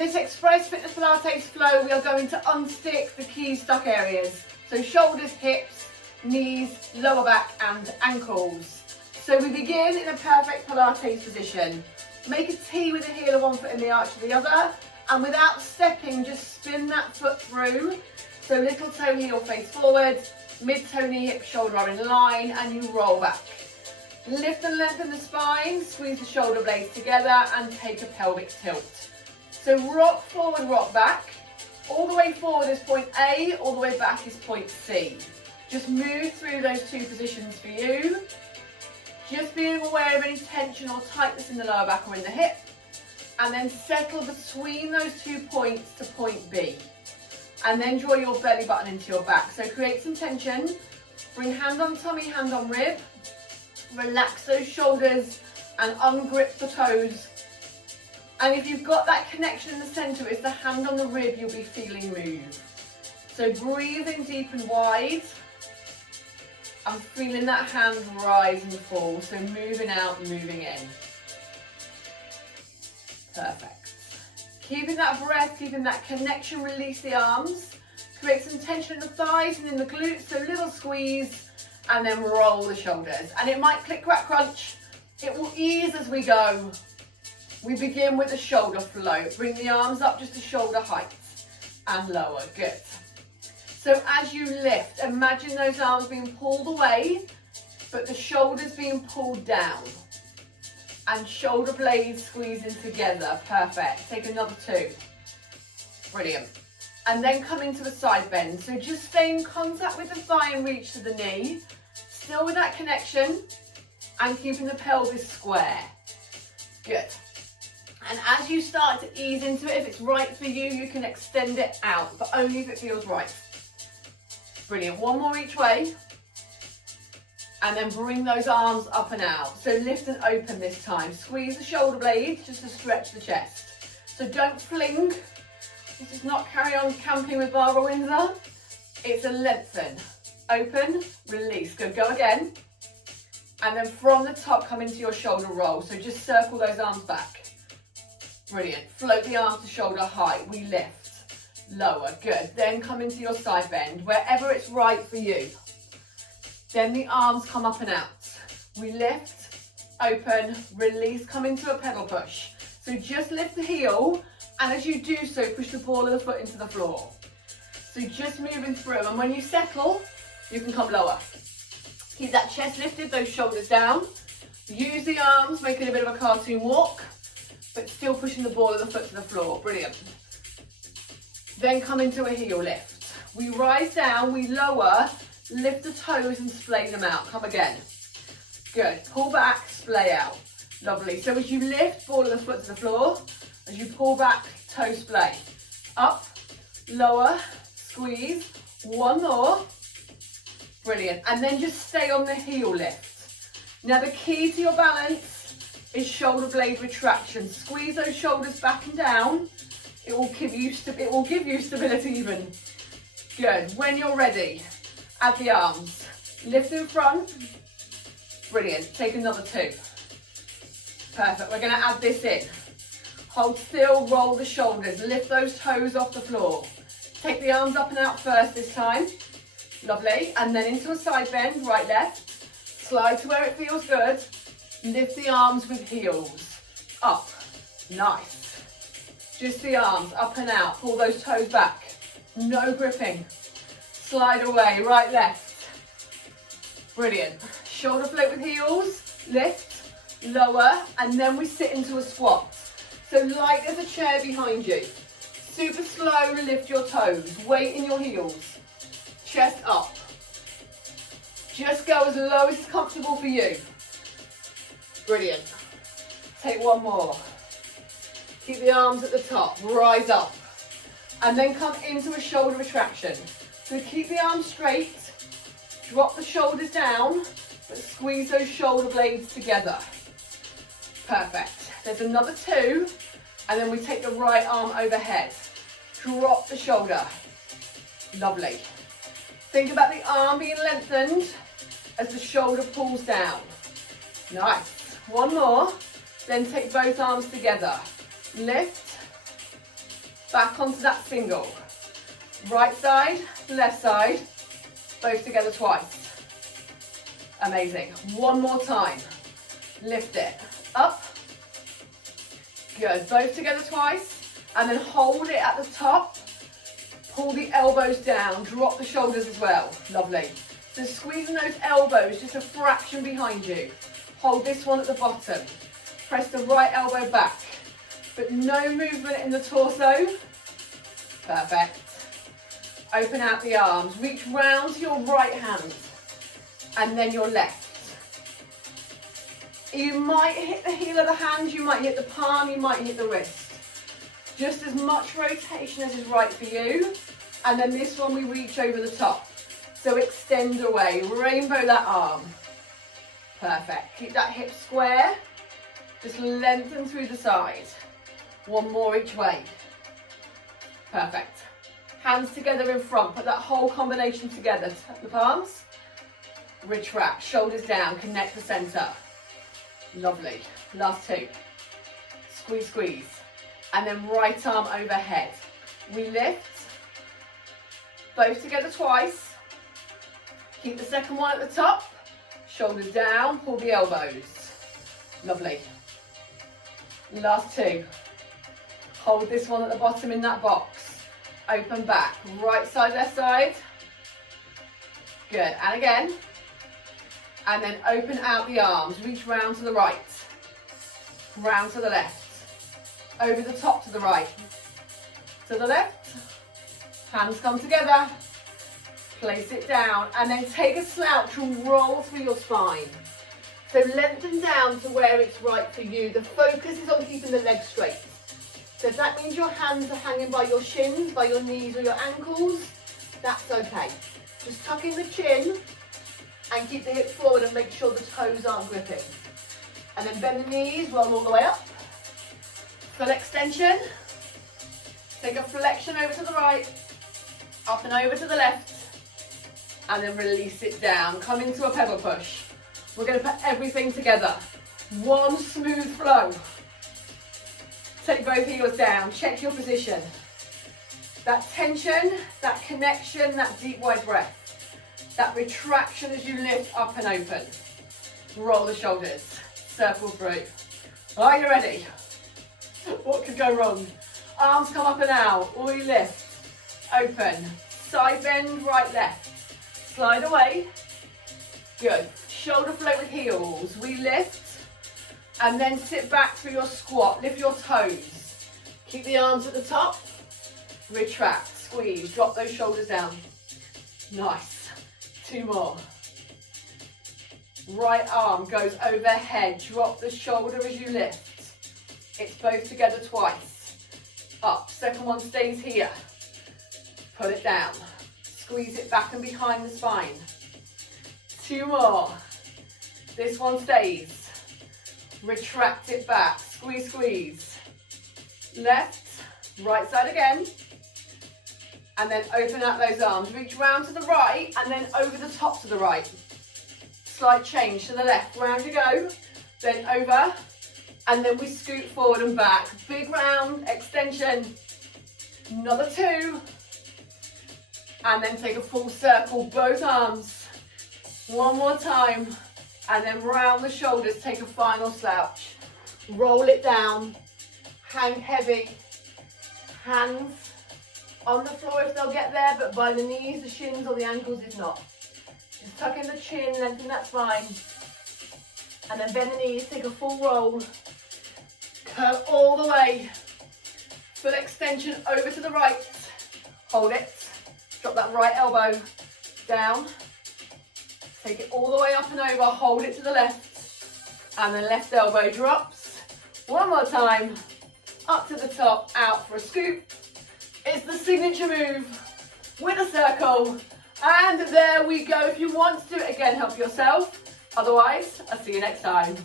this Express Fitness Pilates flow, we are going to unstick the key stuck areas. So shoulders, hips, knees, lower back and ankles. So we begin in a perfect Pilates position. Make a T with the heel of one foot in the arch of the other, and without stepping, just spin that foot through. So little toe heel face forward, mid-toe knee hip shoulder are in line, and you roll back. Lift and lengthen the spine, squeeze the shoulder blades together and take a pelvic tilt. So rock forward, rock back. All the way forward is point A, all the way back is point C. Just move through those two positions for you. Just being aware of any tension or tightness in the lower back or in the hip. And then settle between those 2 points to point B. And then draw your belly button into your back. So create some tension. Bring hand on tummy, hand on rib. Relax those shoulders and ungrip the toes. And if you've got that connection in the centre, it's the hand on the rib you'll be feeling move. So breathing deep and wide. I'm feeling that hand rise and fall. So moving out, moving in. Perfect. Keeping that breath, keeping that connection, release the arms. Create some tension in the thighs and in the glutes. So little squeeze and then roll the shoulders. And it might click, crack, crunch. It will ease as we go. We begin with a shoulder float. Bring the arms up just to shoulder height and lower. Good. So as you lift, imagine those arms being pulled away, but the shoulders being pulled down. And shoulder blades squeezing together. Perfect. Take another 2. Brilliant. And then come into the side bend. So just stay in contact with the thigh and reach to the knee. Still with that connection and keeping the pelvis square. Good. And as you start to ease into it, if it's right for you, you can extend it out, but only if it feels right. Brilliant. One more each way. And then bring those arms up and out. So lift and open this time. Squeeze the shoulder blades just to stretch the chest. So don't fling. This is not carry on camping with Barbara Windsor. It's a lengthen. Open, release. Good. Go again. And then from the top, come into your shoulder roll. So just circle those arms back. Brilliant. Float the arms to shoulder height. We lift. Lower. Good. Then come into your side bend, wherever it's right for you. Then the arms come up and out. We lift, open, release, come into a pedal push. So just lift the heel, and as you do so, push the ball of the foot into the floor. So just moving through, and when you settle, you can come lower. Keep that chest lifted, those shoulders down. Use the arms, making a bit of a cartoon walk, but still pushing the ball of the foot to the floor. Brilliant. Then come into a heel lift. We rise down, we lower, lift the toes and splay them out. Come again. Good. Pull back, splay out. Lovely. So as you lift, ball of the foot to the floor. As you pull back, toe splay. Up, lower, squeeze. One more. Brilliant. And then just stay on the heel lift. Now the key to your balance is shoulder blade retraction. Squeeze those shoulders back and down. It will give you stability even. Good. When you're ready, add the arms. Lift in front. Brilliant. Take another 2. Perfect. We're going to add this in. Hold still, roll the shoulders. Lift those toes off the floor. Take the arms up and out first this time. Lovely. And then into a side bend, right, left. Slide to where it feels good. Lift the arms with heels. Up. Nice. Just the arms up and out. Pull those toes back. No gripping. Slide away. Right, left. Brilliant. Shoulder float with heels. Lift. Lower. And then we sit into a squat. So light as a chair behind you. Super slow. Lift your toes. Weight in your heels. Chest up. Just go as low as comfortable for you. Brilliant. Take one more. Keep the arms at the top. Rise up. And then come into a shoulder retraction. So keep the arms straight. Drop the shoulders down, but squeeze those shoulder blades together. Perfect. There's another 2. And then we take the right arm overhead. Drop the shoulder. Lovely. Think about the arm being lengthened as the shoulder pulls down. Nice. One more. Then take both arms together. Lift. Back onto that single. Right side, left side, both together twice. Amazing. One more time. Lift it up. Good. Both together twice. And then hold it at the top. Pull the elbows down. Drop the shoulders as well. Lovely. So squeezing those elbows just a fraction behind you. Hold this one at the bottom. Press the right elbow back. But no movement in the torso. Perfect. Open out the arms. Reach round to your right hand. And then your left. You might hit the heel of the hand, you might hit the palm, you might hit the wrist. Just as much rotation as is right for you. And then this one we reach over the top. So extend away, rainbow that arm. Perfect. Keep that hip square. Just lengthen through the side. One more each way. Perfect. Hands together in front. Put that whole combination together. Tap the palms. Retract. Shoulders down. Connect the center. Lovely. Last two. Squeeze, squeeze. And then right arm overhead. We lift. Both together twice. Keep the second one at the top. Shoulders down. Pull the elbows. Lovely. Last two. Hold this one at the bottom in that box. Open back. Right side, left side. Good. And again. And then open out the arms. Reach round to the right. Round to the left. Over the top to the right. To the left. Hands come together. Place it down. And then take a slouch and roll through your spine. So lengthen down to where it's right for you. The focus is on keeping the legs straight. So if that means your hands are hanging by your shins, by your knees or your ankles, that's okay. Just tuck in the chin and keep the hips forward and make sure the toes aren't gripping. And then bend the knees, roll all the way up. Full extension. Take a flexion over to the right, up and over to the left, and then release it down. Come into a pebble push. We're going to put everything together. One smooth flow. Take both heels down. Check your position. That tension, that connection, that deep wide breath. That retraction as you lift up and open. Roll the shoulders. Circle through. Are you ready? What could go wrong? Arms come up and out. We lift. Open. Side bend, right, left. Slide away. Good. Shoulder flow with heels. We lift. And then sit back through your squat. Lift your toes. Keep the arms at the top. Retract. Squeeze. Drop those shoulders down. Nice. Two more. Right arm goes overhead. Drop the shoulder as you lift. It's both together twice. Up. Second one stays here. Pull it down. Squeeze it back and behind the spine. Two more. This one stays. Retract it back. Squeeze, squeeze. Left. Right side again. And then open out those arms. Reach round to the right and then over the top to the right. Slight change to the left. Round you go. Then over. And then we scoot forward and back. Big round. Extension. Another two. And then take a full circle. Both arms. One more time. And then round the shoulders. Take a final slouch. Roll it down. Hang heavy. Hands on the floor if they'll get there, but by the knees, the shins or the ankles if not. Just tuck in the chin, lengthen that spine. And then bend the knees, take a full roll. Curl all the way. Full extension over to the right. Hold it. Drop that right elbow down. Take it all the way up and over. Hold it to the left. And the left elbow drops. One more time. Up to the top, out for a scoop. It's the signature move with a circle. And there we go. If you want to do it again, help yourself. Otherwise, I'll see you next time.